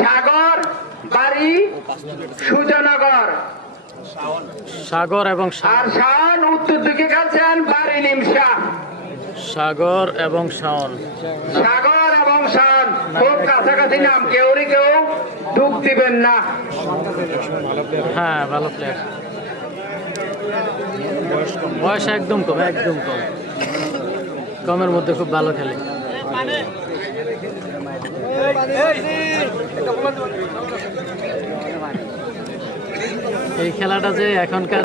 সাগর, বাড়ি সুজনগর। সাগর এবং আর শাওন উত্তর দিকে খেলছেন বাড়ি নিমশা। সাগর এবং শাওন। সাগর এবং শাওন খুব কাছাকাছি নাম, কেউ ডুব দিবেন না। হ্যাঁ, ভালো প্লেয়ার। বয়স একদম কম, একদম কম, কমের মধ্যে খুব ভালো খেলে। এই খেলাটা যে এখনকার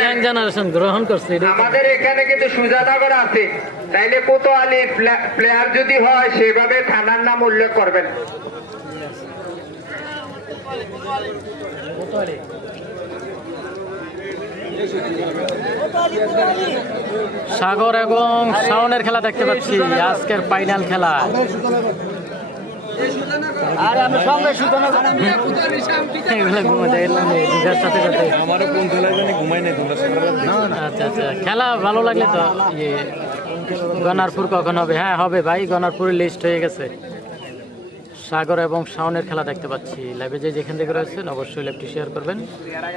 ইয়াং জেনারেশন গ্রহণ করছে, আমাদের এখানে কিন্তু সুজানগর আছে, তাইলে কোতোয়ালি প্লেয়ার যদি হয় সেভাবে থানার নাম উল্লেখ করবেন। সাগর এবং শাওনের খেলা দেখতে পাচ্ছি, আজকের ফাইনাল খেলা। আচ্ছা আচ্ছা, খেলা ভালো লাগলে তো গনারপুর কখন হবে? হ্যাঁ হবে ভাই, গনারপুরের লিস্ট হয়ে গেছে। সাগর এবং শাওনের খেলা দেখতে পাচ্ছি। লাইভে যে যেখান থেকে রয়েছেন অবশ্যই লাইভটি শেয়ার করবেন,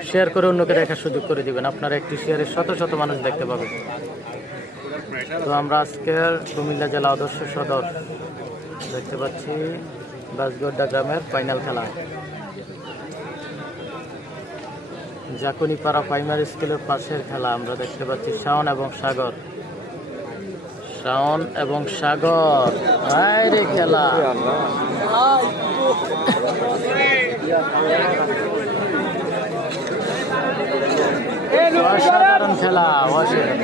শেয়ার করে অন্যকে দেখার সুযোগ করে দিবেন। আপনারা একটি শেয়ারে শত শত মানুষ দেখতে পাবেন। তো আমরা আজকের কুমিল্লা জেলা আদর্শ সদর দেখতে পাচ্ছি বাসগোড্ডা গ্রামের ফাইনাল খেলা। জাকুনিপাড়া প্রাইমারি স্কুলের পাশের খেলা আমরা দেখতে পাচ্ছি শাওন এবং সাগর। শাওন এবং সাগর বাইরে খেলা। অসাধারণ খেলা, অসাধারণ।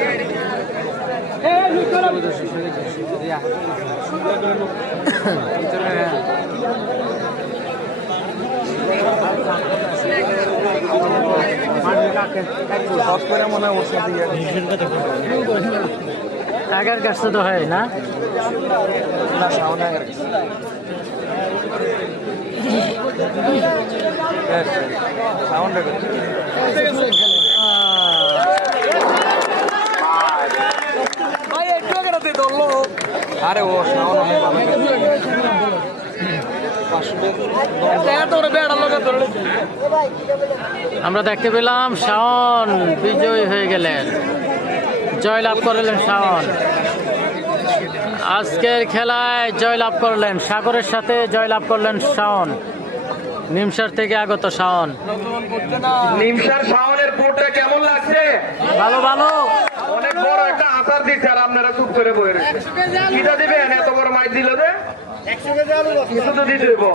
আগের কাছে তো হয় না, আরে ও আমরা দেখতে পেলাম শাওন বিজয়ী হয়ে গেলেন, জয়লাভ করলেন শাওন। আজকের খেলায় জয়লাভ করলেন, সাগরের সাথে জয়লাভ করলেন শাওন, নিমসার থেকে আগত শাওন। নিমসার শাওনের বোর্ডটা কেমন লাগছে? ভালো ভালো, অনেক বড় একটা আচার দিচ্ছে আর আপনারা চুপ করে বয়ে রয়েছেন। কিটা দিবেন? এত বড় মাছ দিল যে কিছু তো দিতে দেবো।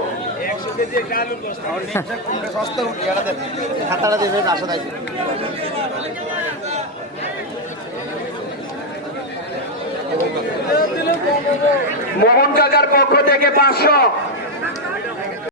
মোহন কাকার পক্ষ থেকে 500।